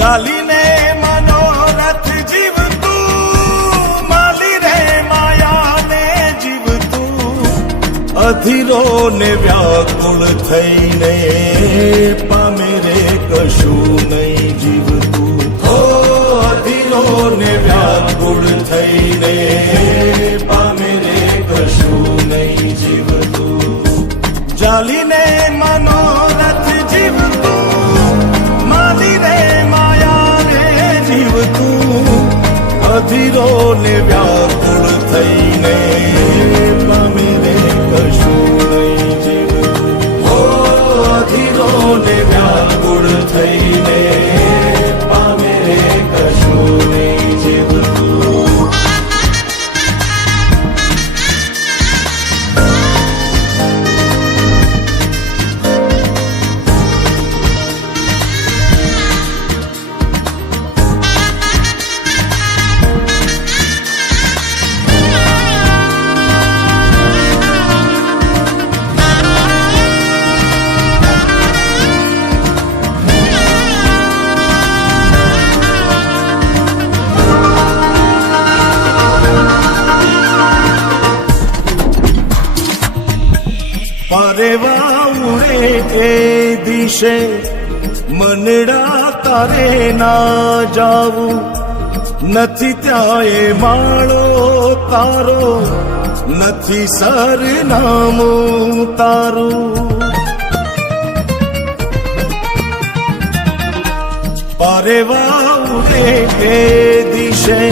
ચાલીને મનોરથ જીવતું, માલી રે માયાને જીવતું, અધીરો ને વ્યાકુળ થઈને પામે રે કશું નહીં જીવતું. ઓ અધીરો ને વ્યાકુળ થઈને પામે રે કશું નહીં જીવતું. ચાલીને મનોરથ જીવતું, માલી રે અધીરો ને વ્યાકુળ થઈને પામે રે કશું નહીં જીવતું. ઓ અધીરો ને વ્યાકુળ થઈને પામે રે કશું નહીં જીવતું. પરેવા ઉડે એ દિશે મનડા તારે ના જાવું, નથી ત્યાં એ માળો તારો, નથી સરનામું તારું. પરેવા ઉડે એ દિશે